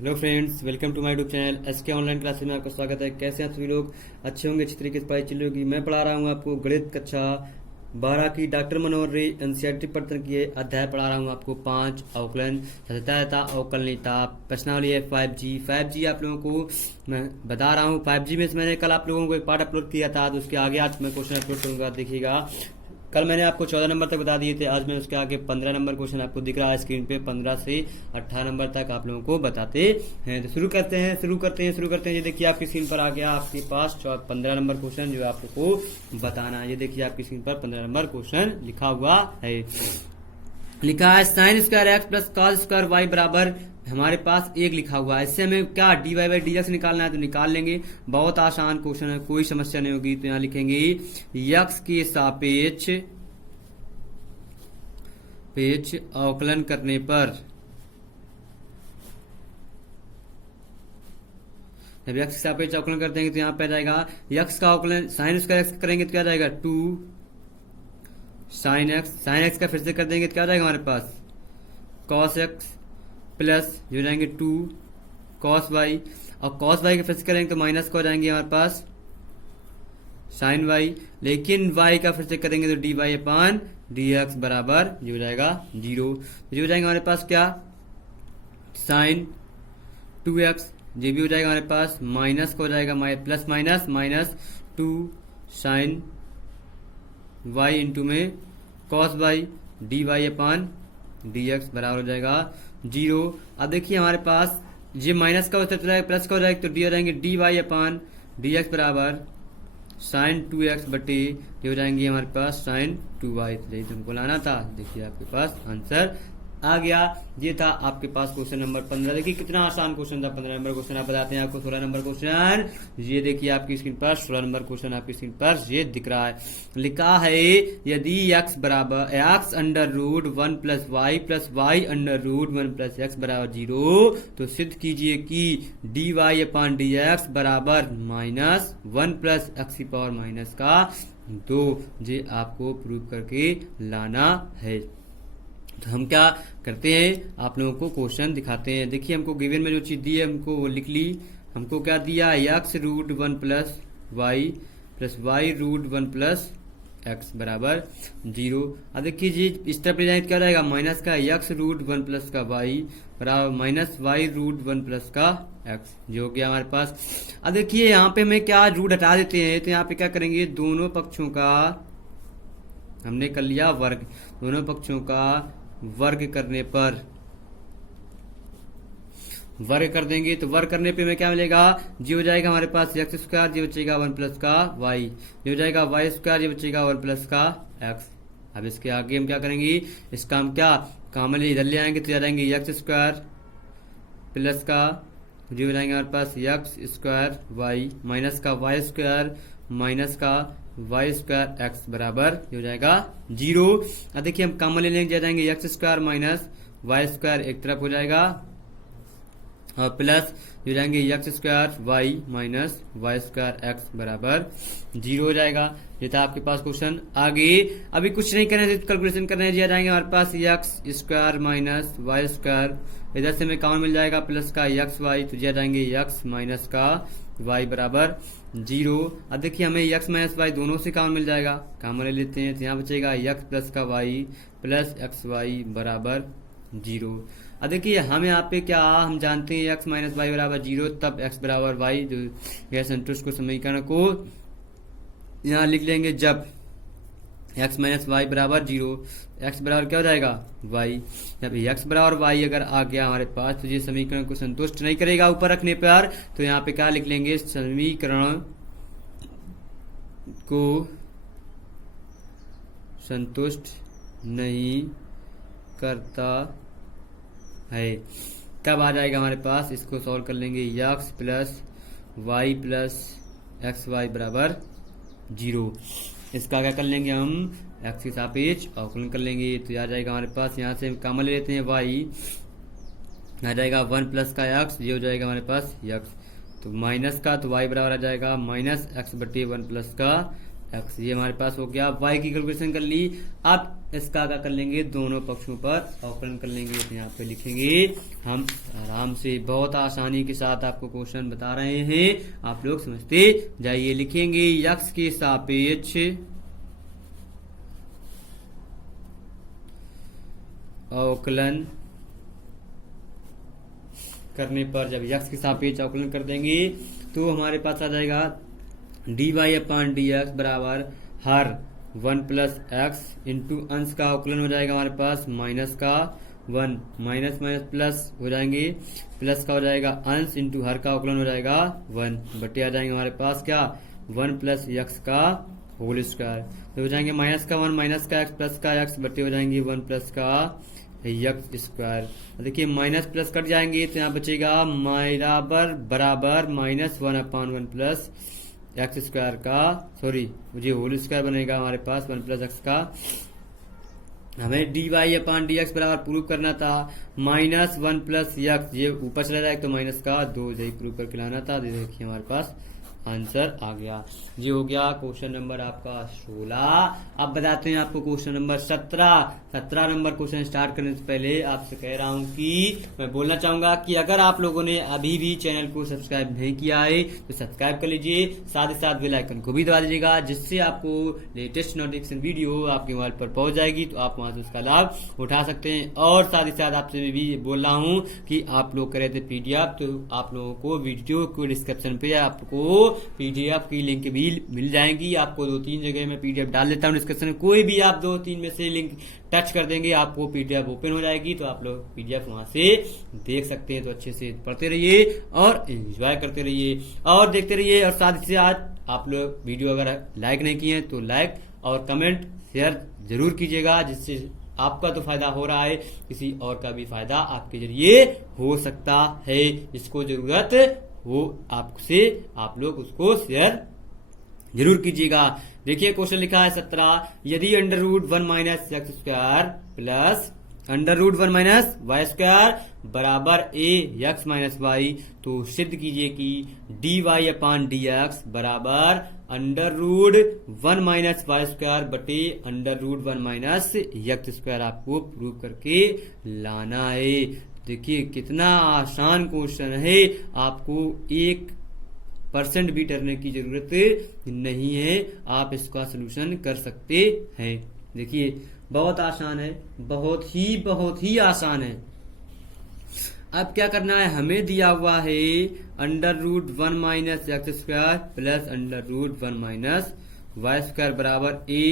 Hello friends, welcome to my YouTube channel SK online classes में आपका स्वागत है। कैसे हैं सभी लोग? अच्छे होंगे, अच्छी तरीके से पढ़ाई चल रही होगी। मैं पढ़ा रहा हूँ आपको गणित कक्षा 12 की डॉक्टर मनोहर रे एनसीईआरटी पठन की अध्याय पढ़ा रहा हूँ आपको 5 अवकलन सतहता अवकलनीयता प्रश्नावली है 5G आप लोगों को मैं बता रहा हूँ। 5G में से मैंने कल आप लोगों को एक पार्ट अपलोड किया था, तो उसके आगे आज मैं क्वेश्चन अपलोड करूंगा। देखिएगा, कल मैंने आपको 14 नंबर तक बता दिए थे, आज मैं उसके आगे 15 नंबर क्वेश्चन आपको दिख रहा है स्क्रीन पे। 15 से 18 नंबर तक आप लोगों को बताते हैं। तो शुरू करते हैं। ये देखिए आपकी स्क्रीन पर आ गया आपके पास 15 नंबर क्वेश्चन जो आप लोग को बताना है। ये देखिए आपकी स्क्रीन पर 15 नंबर क्वेश्चन लिखा हुआ है। लिखा है sine square x plus cos square y बराबर, हमारे पास एक लिखा हुआ है। इससे हमें क्या d Y by D x निकालना है, तो निकाल लेंगे। बहुत आसान क्वेश्चन है, कोई समस्या नहीं होगी। तो यहाँ लिखेंगे यक्स के सापेक्ष अवकलन करने पर, जब यक्स के सापेक्ष अवकलन कर देंगे तो यहाँ पे आ जाएगा यक्स का अवकलन साइन स्क्वायर एक्स करेंगे तो क्या जाएगा 2 साइन एक्स का फिर से कर देंगे तो क्या हो जाएगा हमारे पास कॉस एक्स प्लस जो जाएंगे 2 कॉस वाई, और कॉस वाई के फिर से करेंगे तो माइनस को हो जाएंगे हमारे पास साइन वाई, लेकिन वाई का फिर से करेंगे तो D Y upon D x बराबर जो हो जाएगा 0। जो हो जाएगा हमारे पास क्या साइन 2x, ये भी हो जाएगा हमारे पास माइनस को हो जाएगा plus minus 2 sine y into में cos y D Y upon D x बराबर हो जाएगा 0। अब देखिए हमारे पास ये माइनस का होता है प्लस का हो जाएगा, तो डी हो जाएंगे D Y upon D x बराबर साइन 2x बटे ये हो जाएंगे हमारे पास साइन 2y। तो तुमको लाना था, देखिए आपके पास आंसर आ गया। ये था आपके पास क्वेश्चन नंबर 15। देखिए कितना आसान क्वेश्चन था। 15 नंबर क्वेश्चन आप बताते हैं आपको 16 नंबर क्वेश्चन, ये देखिए आपकी स्क्रीन पर 16 नंबर क्वेश्चन आपकी स्क्रीन पर ये दिख रहा है। लिखा है यदि x बराबर x under root 1 plus y under root 1 plus x बराबर 0, तो सिद्ध कीजिए कि D Y upon D x बराबर माइनस 1 प्लस एक्स की पावर माइनस का 2। ये आपको प्रूव करके लाना है। तो हम क्या करते हैं, आप लोगों को क्वेश्चन दिखाते हैं। देखिए हमको गिवन में जो चीज दी है हमको वो लिख ली। हमको क्या दिया x root 1 plus y root 1 plus x बराबर 0। अब देखिए जी इस तरफ ले जाए क्या रहेगा माइनस का एक्स रूट 1 प्लस का वाई बराबर माइनस वाई रूट 1 प्लस का एक्स, जो हो गया हमारे पास। अब देखिए यहाँ पे हमें क्या रूट हटा देते हैं, तो यहाँ पे क्या करेंगे दोनों पक्षों का हमने कर लिया वर्ग। दोनों पक्षों का वर्ग करने पर वर्ग कर देंगे, तो वर्ग करने पे हमें क्या मिलेगा जी हो जाएगा हमारे पास एक्स स्क्वायर, जी बचेगा 1 प्लस का वाई, जी हो जाएगा वाई स्क्वायर, जी बचेगा 1 प्लस का एक्स। अब इसके आगे हम क्या करेंगे, इसका हम क्या कॉमन इधर ले आएंगे तो आ जाएंगे एक्स स्क्वायर प्लस का जी हो जाएंगे हमारे पास एक्स स्क्वायर वाई माइनस का वाई स्क्वायर माइनस का वाई स्क्वायर एक्स बराबर हो जाएगा 0। अब देखिए हम कॉमन ले लेंगे, जाएंगे x square minus Y square एक तरफ हो जाएगा और प्लस हो जाएंगे x square y minus Y square x बराबर 0 हो जाएगा। ये था आपके पास क्वेश्चन। आगे अभी कुछ नहीं करना है, कैलकुलेशन करना है। जी आ जाएंगे हमारे पास X square minus Y square, इधर से हमें कॉमन मिल जाएगा प्लस का एक्स वाई, तो जी आ जाएंगे एक्स माइनस का y बराबर 0। अब देखिए हमें x माइनस वाई दोनों से कॉमन मिल जाएगा, कॉमन ले लेते हैं तो यहाँ बचेगा x प्लस का y प्लस एक्स वाई बराबर 0। अब देखिए हम यहाँ पे क्या हम जानते हैं x माइनस वाई बराबर 0, तब x बराबर y जो गैर संतुष्ट को समीकरण को यहाँ लिख लेंगे जब x माइनस वाई बराबर 0, x बराबर क्या हो जाएगा y। जब x बराबर y अगर आ गया हमारे पास तो ये समीकरण को संतुष्ट नहीं करेगा ऊपर रखने पर, तो यहाँ पे क्या लिख लेंगे समीकरण को संतुष्ट नहीं करता है। तब आ जाएगा हमारे पास, इसको सॉल्व कर लेंगे x plus y plus x y बराबर 0। इसका क्या कर लेंगे हम x के सापेक्ष अवकलन कर लेंगे, तो आ जाएगा हमारे पास यहाँ से हम कॉमन ले लेते हैं y आ जाएगा 1 प्लस का x, ये हो जाएगा हमारे पास x, तो माइनस का तो y बराबर आ जाएगा माइनस एक्स बटे 1 प्लस का एक्स। ये हमारे पास हो गया, वाई की कैलकुलेशन कर ली। अब इसका क्या कर लेंगे, दोनों पक्षों पर अवकलन कर लेंगे। तो यहाँ पे लिखेंगे हम आराम से, बहुत आसानी के साथ आपको क्वेश्चन बता रहे हैं, आप लोग समझते जाइए। लिखेंगे एक्स के सापेक्ष अवकलन करने पर, जब यक्स के सापेक्ष अवकलन कर देंगे तो हमारे पास आ जाएगा D Y upon D x बराबर हर 1 प्लस एक्स इंटू अंश का अवकलन हो जाएगा हमारे पास माइनस का 1, माइनस माइनस प्लस हो जाएंगे, प्लस का हो जाएगा अंश इंटू हर का अवकलन हो जाएगा 1, बटे आ जाएंगे हमारे पास क्या 1 प्लस एक्स का होल स्क्वायर। तो हो जाएंगे माइनस का 1 माइनस का एक्स प्लस का एक्स बटे हो जाएंगे 1 प्लस का एक्स स्क्वायर। देखिए माइनस प्लस कट जाएंगे तो यहाँ बचेगा बराबर माइनस 1 अपान 1 प्लस एक्स स्क्वायर का, सॉरी मुझे होल स्क्वायर बनेगा हमारे पास 1 प्लस एक्स का। हमें D Y upon D x बराबर प्रूव करना था माइनस 1 प्लस एक्स, ये ऊपर चला जाएगा तो माइनस का 2 यही प्रूव करके लाना था। देखिए हमारे पास आंसर आ गया। ये हो गया क्वेश्चन नंबर आपका 16। अब बताते हैं आपको question number 17 number question start करने से पहले आपसे कह रहा हूं कि मैं बोलना चाहूंगा कि अगर आप लोगों ने अभी भी चैनल को सब्सक्राइब नहीं किया है तो सब्सक्राइब कर लीजिए, साथ ही साथ बेल आइकन को भी दबा दीजिएगा, जिससे आपको लेटेस्ट नोटिफिकेशन वीडियो आपके मोबाइल पर पहुंच जाएगी, तो आप वहां से उसका लाभ उठा सकते हैं। और साथ ही साथ आपसे भी बोल रहा हूं कि आप लोग करे थे पीडीएफ, तो आप लोगों को वीडियो को डिस्क्रिप्शन पे आपको पीडीएफ की लिंक भी मिल जाएंगी। आपको 2-3 जगह में पीडीएफ डाल देता हूँ डिस्क्रिप्शन में, कोई भी आप 2-3 में से लिंक टच कर देंगे आपको पीडीएफ ओपन हो जाएगी, तो आप लोग पीडीएफ वहां से देख सकते हैं। तो अच्छे से पढ़ते रहिए और एंजॉय करते रहिए और देखते रहिए। और साथ ही साथ आप लोग वीडियो अगर लाइक नहीं किए तो लाइक और कमेंट शेयर जरूर कीजिएगा, जिससे आपका तो फायदा हो रहा है, किसी और का भी फायदा आपके जरिए हो सकता है। जिसको जरूरत वो आपसे आप लोग उसको शेयर जरूर कीजिएगा। देखिए क्वेश्चन लिखा है 17, यदि under root 1 minus x square plus under root 1 minus Y square बराबर ए एक्स माइनस वाई, तो सिद्ध कीजिए कि D Y upon D x बराबर under root 1 minus Y square बटे under root 1 minus x square आपको प्रूव करके लाना है। देखिए कितना आसान क्वेश्चन है, आपको 1% भी डरने की जरूरत नहीं है, आप इसका सलूशन कर सकते हैं। देखिए बहुत आसान है, बहुत ही आसान है। अब क्या करना है, हमें दिया हुआ है under root 1 minus x square plus under root 1 minus Y square बराबर ए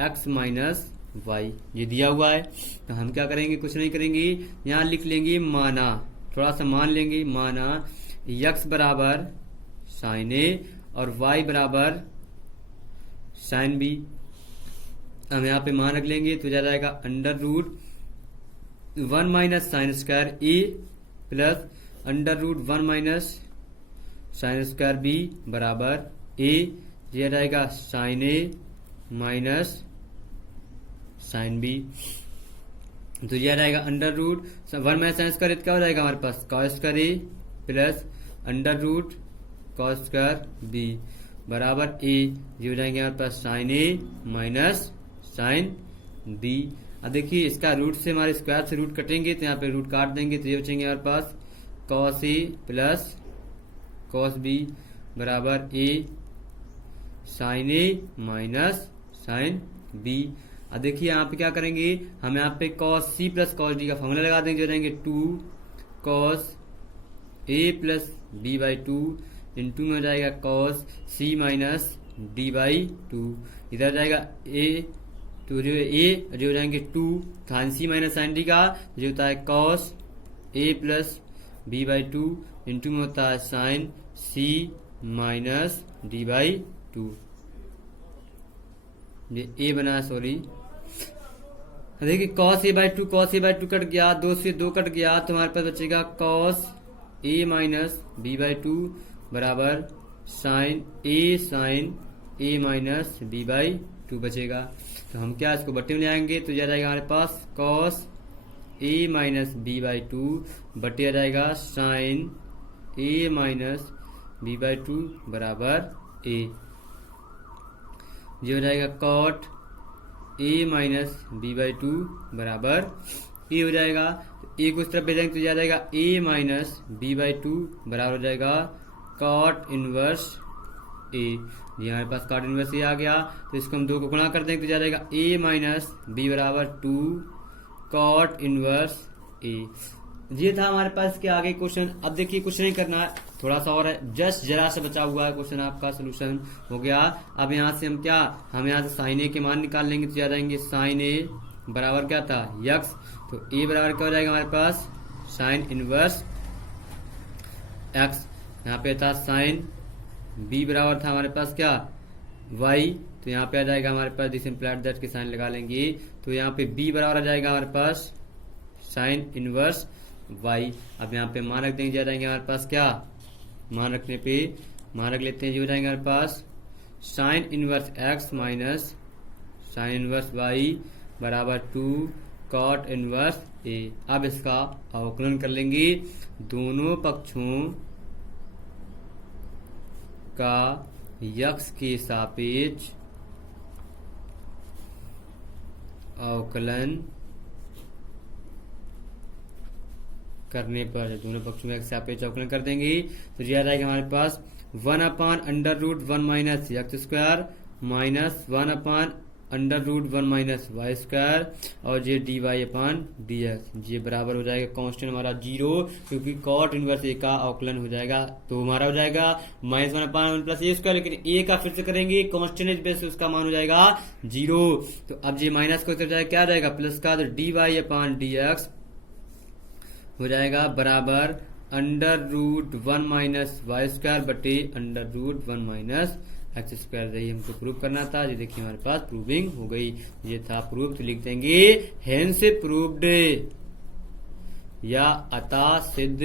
एक्स माइनस वाई, ये दिया हुआ है। तो हम क्या करेंगे, कुछ नहीं करेंगे, यहाँ लिख लेंगे माना, थोड़ा सा मान लेंगे, माना x बराबर साइन ए और y बराबर साइन बी। हम यहाँ पे मान रख लेंगे तो जा जाएगा under root 1 minus sine square A plus under root 1 minus sine square B बराबर ए, यह जाएगा साइन ए माइनस साइन बी। तो यह रहेगा under root 1 minus sine square क्या हो जाएगा हमारे पास cos square A plus under root cos square B बराबर ए, ये हो जाएंगे हमारे पास साइन ए माइनस साइन बी। अब देखिए इसका रूट से हमारे स्क्वायर से रूट कटेंगे तो यहाँ पे रूट काट देंगे, तो ये बचेंगे हमारे पास cos a plus cos b बराबर a sine A minus sine B. अब देखिए यहाँ पे क्या करेंगे, हम यहाँ पे cos c plus cos d का फॉर्मूला लगा देंगे, जो रहेंगे 2 cos a plus b by 2 into में हो जाएगा cos c minus d by 2, इधर जाएगा ए तो जो ए जो हो जाएंगे 2 sine c minus sine d का जो होता है cos a plus b by 2 into में होता है sine c minus d by 2, ये ए बना, सॉरी देखिए कॉस ए बाई 2 कट गया, 2 से 2 कट गया, तो हमारे पास बचेगा cos A minus B by 2 बराबर sine A minus B by 2 बचेगा। तो हम क्या इसको बट्टे में ले आएंगे तो यह जाएगा हमारे पास cos A minus B by 2 बटे आ जाएगा sine A minus B by 2 बराबर ए। ये हो जाएगा cot A minus B by two बराबर ए हो जाएगा। ए को उस तरफ भेजेंगे तो आ जाएगा ए माइनस बी बाई टू बराबर हो जाएगा कॉट इनवर्स ए। ये हमारे पास कॉट इनवर्स ए आ गया, तो इसको हम 2 को गुणा कर देंगे तो आ जाएगा ए माइनस बी बराबर 2 कॉट इनवर्स ए। ये था हमारे पास के आगे क्वेश्चन। अब देखिए कुछ नहीं करना है, थोड़ा सा और है, जस्ट जरा सा बचा हुआ है क्वेश्चन, आपका सोल्यूशन हो गया। अब यहाँ से हम यहाँ से साइन ए के मान निकाल लेंगे तो आ जाएंगे साइन ए बराबर क्या था यक्स, तो ए बराबर क्या हो जाएगा हमारे पास साइन इनवर्स एक्स। यहाँ पे था साइन बी बराबर था हमारे पास क्या वाई, तो यहाँ पे आ जाएगा हमारे पास दिस इम्प्लाइड दैट के साइन लगा लेंगे, तो यहाँ पे बी बराबर आ जाएगा हमारे पास साइन इनवर्स वाई। अब यहाँ पे मान रख देंगे, जाएंगे हमारे पास क्या मान रखने पे मान रख लेते हैं, जो हो जाएंगे हमारे पास sine inverse X minus sine inverse Y बराबर 2 कॉट इनवर्स ए। अब इसका अवकलन कर लेंगे, दोनों पक्षों का यक्स के सापेक्ष अवकलन करने पर, दोनों पक्षों में सापेक्ष अवकलन कर देंगे तो ये आ जाएगा हमारे पास 1/√1 minus x square minus 1/√1 minus Y square और ये dy अपान dx। ये बराबर हो जाएगा कांस्टेंट हमारा 0, क्योंकि कॉट इनवर्स ए का अवकलन हो जाएगा तो हमारा हो जाएगा -1/1 प्लस ए स्क्वायर, लेकिन ए का फिर से करेंगे कांस्टेंट बेस से उसका मान हो जाएगा 0। तो अब ये माइनस को जाएगा क्या आ जाएगा प्लस का, तो dy अपान dx हो जाएगा बराबर √1 माइनस वाई स्क्वायर बटे √1 माइनस एक्स स्क्वायर। यही हमको प्रूव करना था। ये देखिए हमारे पास प्रूविंग हो गई, ये था प्रूव, तो लिख देंगे हेंस प्रूव्ड या अतः सिद्ध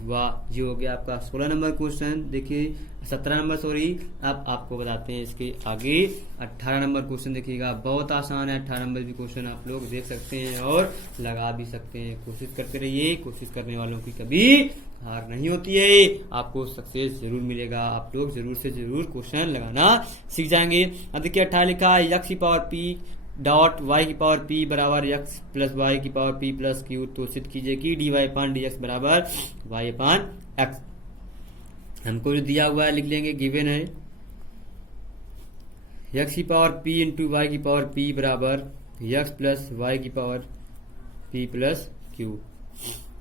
हुआ। ये हो गया आपका 16 नंबर क्वेश्चन। देखिए 17 नंबर सॉरी, अब आपको बताते हैं इसके आगे 18 नंबर क्वेश्चन। देखिएगा बहुत आसान है, 18 नंबर भी क्वेश्चन आप लोग देख सकते हैं और लगा भी सकते हैं। कोशिश करते रहिए, कोशिश करने वालों की कभी हार नहीं होती है, आपको सक्सेस जरूर मिलेगा। आप लोग जरूर से जरूर क्वेश्चन लगाना सीख जाएंगे। अब देखिए 18 लिखा है एक्स की पावर पी डॉट वाई की पावर पी बराबर एक्स प्लस वाई की पावर पी प्लस क्यू। तो सिद्ध कीजिए कि D Y upon D x बराबर वाई अपान एक्स। हमको जो दिया हुआ है लिख लेंगे, गिवन है एक्स की पावर पी इंटू वाई की पावर पी बराबर एक्स प्लस वाई की पावर पी प्लस क्यू।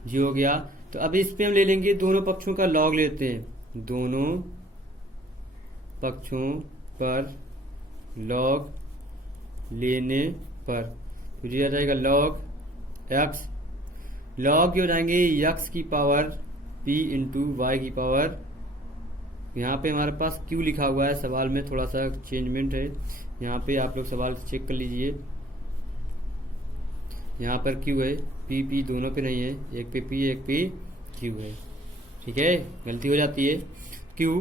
जी हो गया। तो अब इस पे हम ले लेंगे दोनों पक्षों का लॉग लेते हैं, दोनों पक्षों पर लॉग लेने पर तो ये आ जाएगा लॉग एक्स, लॉग हो जाएंगे एक्स की पावर पी इंटू वाई की पावर, यहाँ पे हमारे पास क्यू लिखा हुआ है, सवाल में थोड़ा सा चेंजमेंट है, यहाँ पे आप लोग सवाल चेक कर लीजिए। यहाँ पर क्यू है, पी पी दोनों पे नहीं है, एक पे पी एक पे क्यू है, ठीक है, गलती हो जाती है। क्यू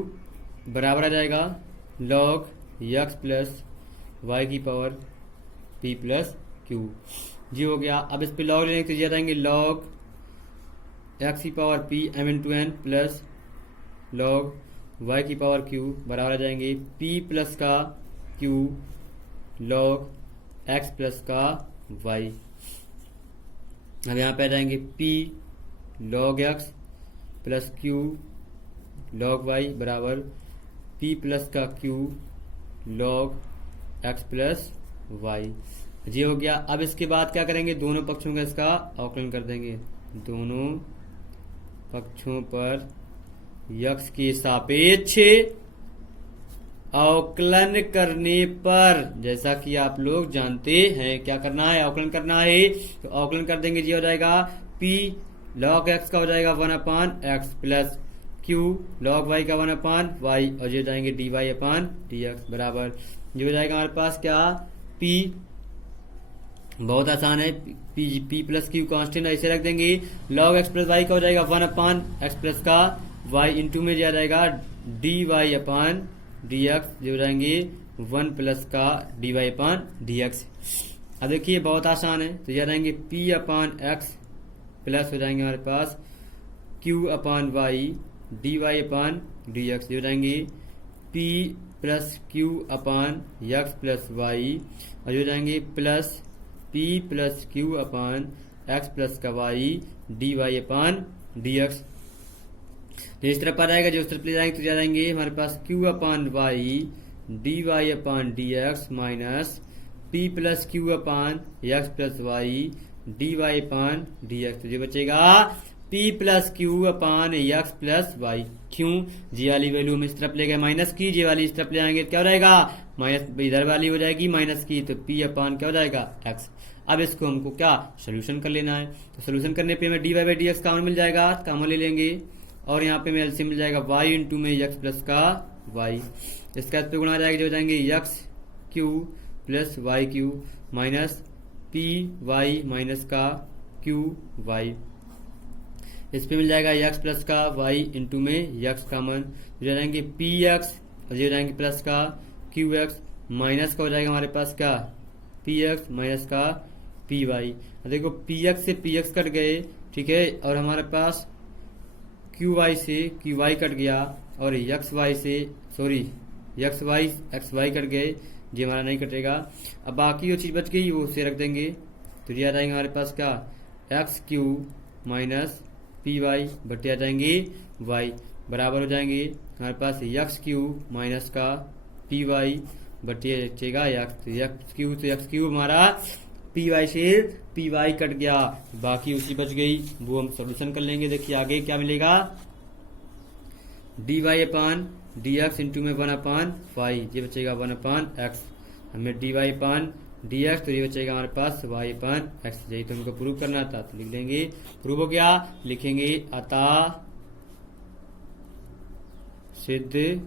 बराबर आ जाएगा लॉग एक्स प्लस वाई की पावर पी प्लस क्यू। जी हो गया। अब इस पे लॉग लेने के लिए जाएंगे लॉग एक्स की power P M into N plus log Y की पावर क्यू बराबर आ जाएंगे पी प्लस का क्यू लॉग एक्स प्लस का वाई। अब यहाँ पे आ जाएंगे P log X plus Q log Y बराबर पी प्लस का Q log X plus Y. जी हो गया। अब इसके बाद क्या करेंगे, दोनों पक्षों का इसका अवकलन कर देंगे, दोनों पक्षों पर यक्स के सापेक्ष अवकलन करने पर, जैसा कि आप लोग जानते हैं क्या करना है, अवकलन करना है, तो अवकलन कर देंगे। जी हो जाएगा पी लॉग एक्स का हो जाएगा 1 upon X plus Q log Y का 1 अपान वाई और जो जाएंगे D Y upon D x बराबर जो हो जाएगा हमारे पास क्या पी, बहुत आसान है, पी प्लस क्यू कांस्टेंट ऐसे रख देंगे, लॉग एक्स प्लस वाई का हो जाएगा 1 अपान एक्स प्लस का वाई इंटू में जो जाएगा D Y upon D x जो हो जाएंगे 1 प्लस का D Y upon D x. अब देखिए बहुत आसान है, तो यह रहेंगे पी अपान एक्स प्लस हो जाएंगे हमारे पास Q upon Y D Y upon D x, हो जाएंगे P plus Q upon X plus Y, और ये हो जाएंगे plus P plus Q upon X plus का Y D Y upon D X. तो इस तरफ आ जाएगा, जो उस तरफ ले जाएंगे तो आ जाएंगे हमारे पास Q upon Y D Y upon D X minus P plus Q upon X plus Y D Y upon D X. तो जो बचेगा P plus Q upon X plus Y. क्यों? जी वाली वैल्यू हम इस तरफ ले गए माइनस की, जे वाली इस तरफ ले आएंगे क्या हो जाएगा माइनस, इधर वाली हो जाएगी माइनस की, तो P अपान क्या हो जाएगा एक्स। अब इसको हमको क्या सोल्यूशन कर लेना है, तो सोल्यूशन करने पे हमें D Y by D X common मिल जाएगा, कॉमन ले लेंगे और यहाँ पे हमें एलसीएम मिल जाएगा y इंटू में एक्स प्लस का वाई, इसका पे गुणा जाएगा जो हो जाएंगे x q plus y q minus p y minus का क्यू वाई, इस पे मिल जाएगा एक्स प्लस का वाई इंटू में एक्स कॉमन, हो जाएंगे पी एक्स और ये हो जाएंगे प्लस का क्यू एक्स माइनस का हो जाएगा हमारे पास क्या पी एक्स माइनस का पी वाई। देखो पी एक्स से पी एक्स कट गए, ठीक है, और हमारे पास क्यू वाई से क्यू वाई कट गया और एक्स वाई से सॉरी एक्स वाई कट गए, ये हमारा नहीं कटेगा। अब बाकी जो चीज बच गई वो उसे रख देंगे, तो ये आ जाएंगे हमारे पास क्या x q minus p y बटे आ जाएंगे वाई बराबर हो जाएंगे हमारे पास एक्स क्यू माइनस का पी वाई बटे बचेगा एक्स क्यू, तो एक्स क्यू हमारा पी वाई से पी वाई कट गया, बाकी उसी बच गई, वो हम सोल्यूशन कर लेंगे। देखिए आगे क्या मिलेगा D Y upon D x into में 1 अपान वाई, ये बचेगा 1 अपान एक्स, हमें D Y upon D X, तो ये बचेगा हमारे पास वाई अपान एक्स। यही तो हमको प्रूव करना था, तो लिख लेंगे प्रूव हो गया, लिखेंगे अतः सिद्ध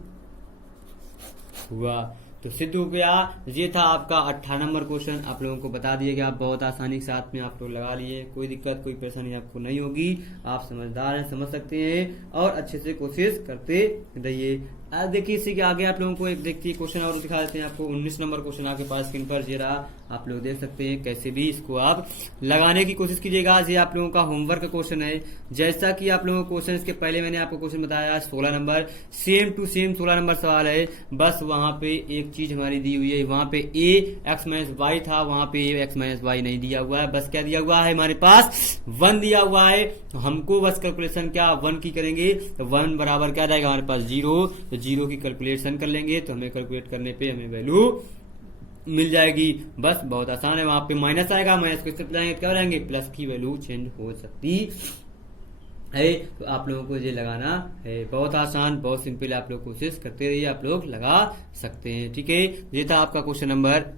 हुआ। तो सिद्ध हो गया, ये था आपका 18 नंबर क्वेश्चन, आप लोगों को बता दिया गया, बहुत आसानी के साथ में आप लोग लगा लिए, कोई दिक्कत कोई परेशानी आपको नहीं होगी, आप समझदार हैं, समझ सकते हैं और अच्छे से कोशिश करते रहिए। आज देखिए इसी के आगे आप लोगों को एक देखिए क्वेश्चन और दिखा देते हैं आपको, 19 नंबर क्वेश्चन आपके पास स्क्रीन पर ये रहा, आप लोग देख सकते हैं, कैसे भी इसको आप लगाने की कोशिश कीजिएगा। ये आप लोगों का होमवर्क का क्वेश्चन है, जैसा कि आप लोगों को क्वेश्चन इसके पहले मैंने आपको क्वेश्चन बताया 16 number same to same 16 number सवाल है, बस वहां पे एक चीज हमारी दी हुई है, वहां पे ए एक्स माइनस वाई था, वहां पे ए एक्स माइनस वाई नहीं दिया हुआ है, बस क्या दिया हुआ है हमारे पास 1 दिया हुआ है, तो हमको बस कैलकुलेशन क्या 1 की करेंगे, तो 1 बराबर क्या जाएगा हमारे पास 0, तो 0 की कैलकुलेशन कर लेंगे, तो हमें कैलकुलेट करने पे हमें वैल्यू मिल जाएगी, बस बहुत आसान है। वहां पे माइनस आएगा, माइनस को स्टेप लाएंगे क्या हो जाएंगे प्लस की वैल्यू चेंज हो सकती है, तो आप लोगों को ये लगाना है, बहुत आसान बहुत सिंपल, आप लोग कोशिश करते रहिए, आप लोग लगा सकते हैं। ठीक है, ये था आपका क्वेश्चन नंबर,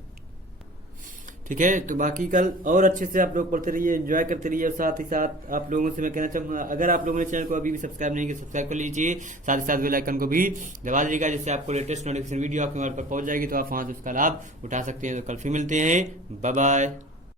ठीक है, तो बाकी कल और अच्छे से आप लोग पढ़ते रहिए, एंजॉय करते रहिए, और साथ ही साथ आप लोगों से मैं कहना चाहूंगा अगर आप लोगों ने चैनल को अभी भी सब्सक्राइब नहीं किया सब्सक्राइब कर लीजिए, साथ ही साथ बेल आइकन को भी दबा दीजिएगा, जिससे आपको लेटेस्ट नोटिफिकेशन वीडियो आपके मोबाइल पर पहुंच जाएगी, तो आप वहां से उसका लाभ उठा सकते हैं। तो कल फिर मिलते हैं, बाय बाय।